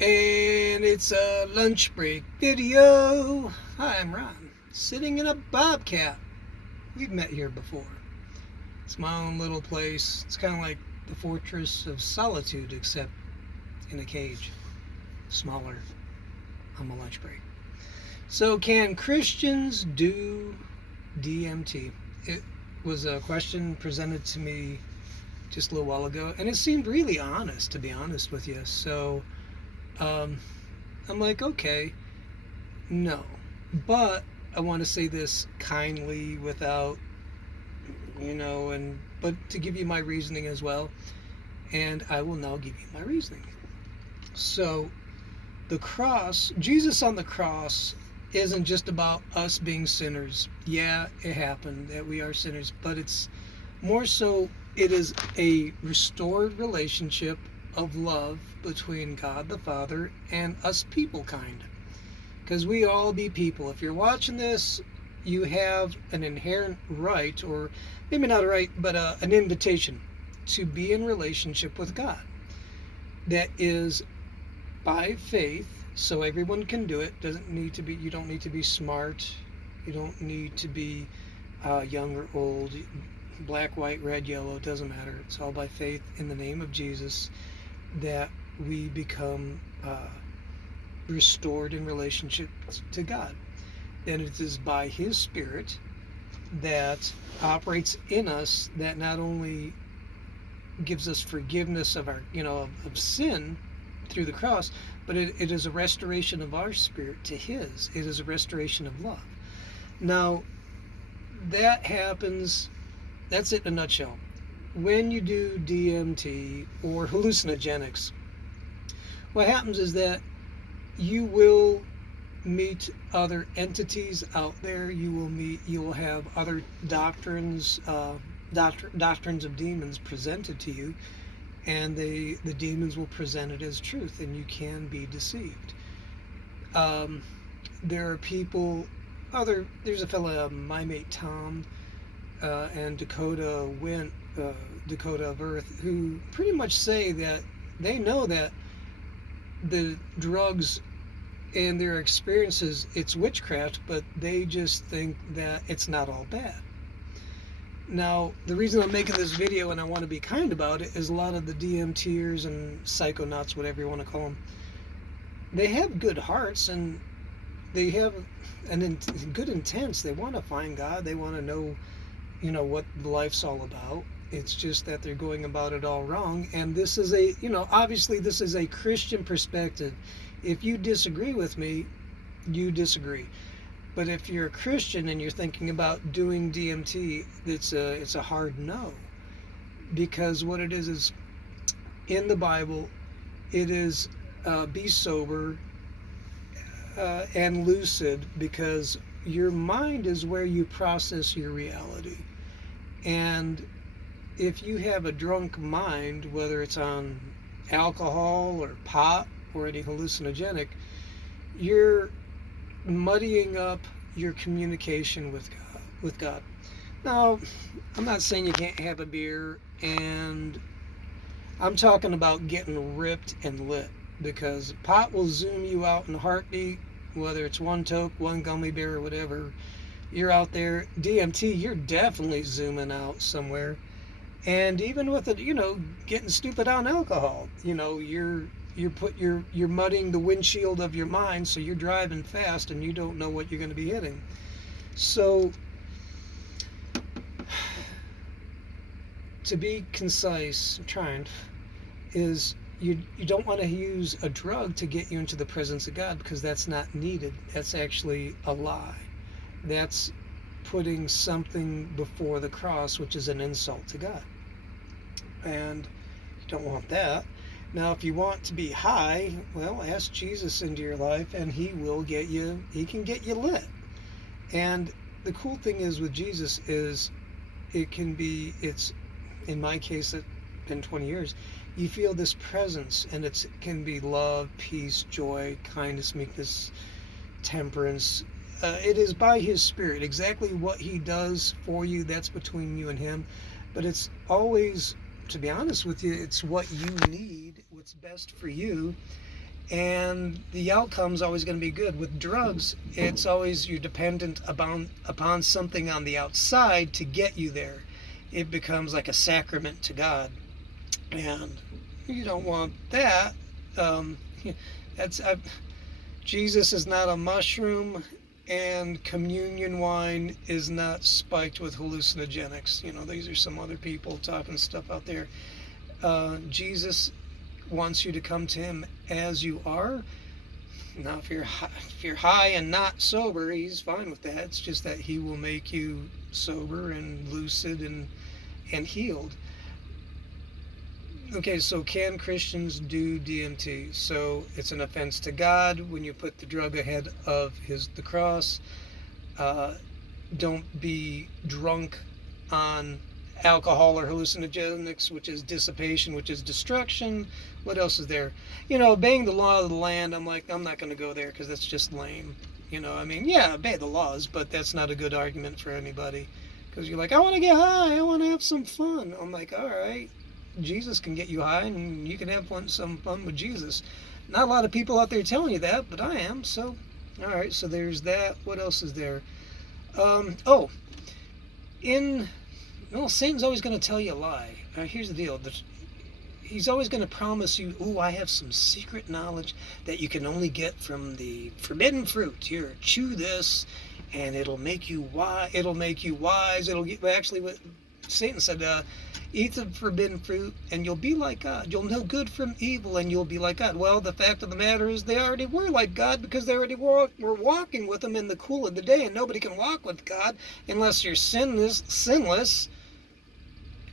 And it's a lunch break video. Hi, I'm Ron, sitting in a bobcat. We've met here before. It's my own little place. It's kind of like the Fortress of Solitude, except in a cage. Smaller. I'm a lunch break. So, can Christians do DMT? It was a question presented to me just a little while ago, and it seemed really honest, to be honest with you. So, um, I'm like, okay, no. But I want to say this kindly without, and but to give you my reasoning as well. And I will now give you my reasoning. So, the cross, Jesus on the cross, isn't just about us being sinners. Yeah, it happened that we are sinners, but it's more so, it is a restored relationship of love between God the Father and us people kind. Because we all be people. If you're watching this, you have an inherent right, or maybe not a right, but an invitation to be in relationship with God. That is by faith, so everyone can do it. Doesn't need to be. You don't need to be smart. You don't need to be young or old, black, white, red, yellow. It doesn't matter. It's all by faith in the name of Jesus that we become restored in relationship to God. And it is by His Spirit that operates in us that not only gives us forgiveness of our, of sin through the cross, but it is a restoration of our spirit to His. It is a restoration of love. Now, that happens, that's it in a nutshell. When you do DMT or hallucinogenics, what happens is that you will meet other entities out there. You will have other doctrines of demons presented to you, and the demons will present it as truth, and you can be deceived. Um, there are people, there's a fella, my mate Tom, and Dakota of Earth, who pretty much say that they know that the drugs and their experiences, it's witchcraft, but they just think that it's not all bad. Now, the reason I'm making this video and I want to be kind about it is a lot of the DMTers and psychonauts, whatever you want to call them, they have good hearts and they have good intents. They want to find God. They want to know, what life's all about. It's just that they're going about it all wrong. And this is obviously this is a Christian perspective. If you disagree with me, you disagree. But if you're a Christian and you're thinking about doing DMT, it's a hard no, because what it is in the Bible, it is be sober and lucid, because your mind is where you process your reality. And if you have a drunk mind, whether it's on alcohol or pot or any hallucinogenic, you're muddying up your communication with God. Now, I'm not saying you can't have a beer, and I'm talking about getting ripped and lit, because pot will zoom you out in a heartbeat, whether it's one toke, one gummy bear, or whatever. You're out there. DMT, you're definitely zooming out somewhere. And even with it, getting stupid on alcohol, you're muddying the windshield of your mind, so you're driving fast and you don't know what you're going to be hitting. So, to be concise, I'm trying, is you don't want to use a drug to get you into the presence of God, because that's not needed. That's actually a lie. That's putting something before the cross, which is an insult to God. And you don't want that. Now, if you want to be high, well, ask Jesus into your life, and He can get you lit. And the cool thing is with Jesus is it's, in my case, it's been 20 years, you feel this presence, and it can be love, peace, joy, kindness, meekness, temperance. It is by His Spirit. Exactly what He does for you, that's between you and Him. But it's always, to be honest with you, it's what you need, what's best for you. and the outcome's always going to be good. With drugs, it's always you're dependent upon something on the outside to get you there. It becomes like a sacrament to God, and you don't want that. Um, that's Jesus is not a mushroom, and communion wine is not spiked with hallucinogenics. These are some other people talking stuff out there. Jesus wants you to come to him as you are. Now, if you're high and not sober, he's fine with that. It's just that he will make you sober and lucid and healed. Okay, so can Christians do DMT? So it's an offense to God when you put the drug ahead of the cross. Don't be drunk on alcohol or hallucinogenics, which is dissipation, which is destruction. What else is there? Obeying the law of the land. I'm not going to go there because that's just lame. Yeah, obey the laws, but that's not a good argument for anybody. Because you're like, I want to get high, I want to have some fun. I'm like, all right, Jesus can get you high, and you can have some fun with Jesus. Not a lot of people out there telling you that, but I am. So, all right, so there's that. What else is there? Satan's always going to tell you a lie. Here's the deal. He's always going to promise you, I have some secret knowledge that you can only get from the forbidden fruit. Here, chew this, and it'll make you wise. Actually, what Satan said, eat the forbidden fruit, and you'll be like God. You'll know good from evil, and you'll be like God. Well, the fact of the matter is they already were like God because they already were walking with him in the cool of the day, and nobody can walk with God unless you're sinless.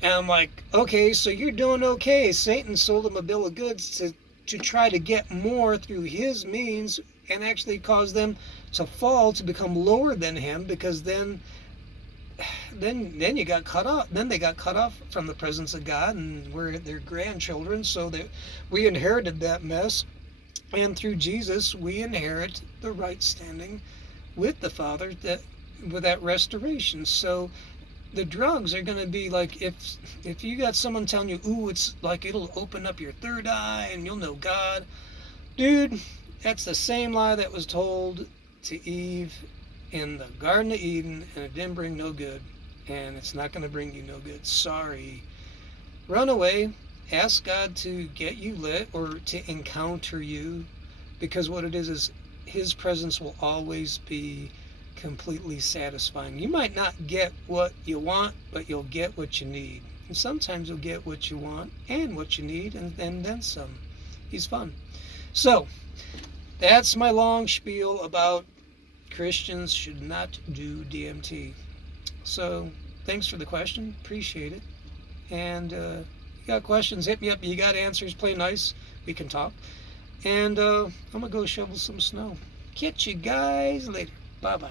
And I'm like, okay, so you're doing okay. Satan sold him a bill of goods to try to get more through his means and actually cause them to fall, to become lower than him, because then you got cut off. Then they got cut off from the presence of God, and we're their grandchildren, so that we inherited that mess. And through Jesus, we inherit the right standing with the Father, with that restoration. So the drugs are going to be like, if you got someone telling you, it's like it'll open up your third eye and you'll know God. Dude, that's the same lie that was told to Eve in the Garden of Eden, and it didn't bring no good. And it's not going to bring you no good. Sorry. Run away. Ask God to get you lit or to encounter you, because what it is his presence will always be completely satisfying. You might not get what you want, but you'll get what you need. And sometimes you'll get what you want and what you need, and then some. He's fun. So, that's my long spiel about Christians should not do DMT. So, thanks for the question. Appreciate it. And you got questions, hit me up. You got answers, play nice. We can talk. And I'm going to go shovel some snow. Catch you guys later. Bye-bye.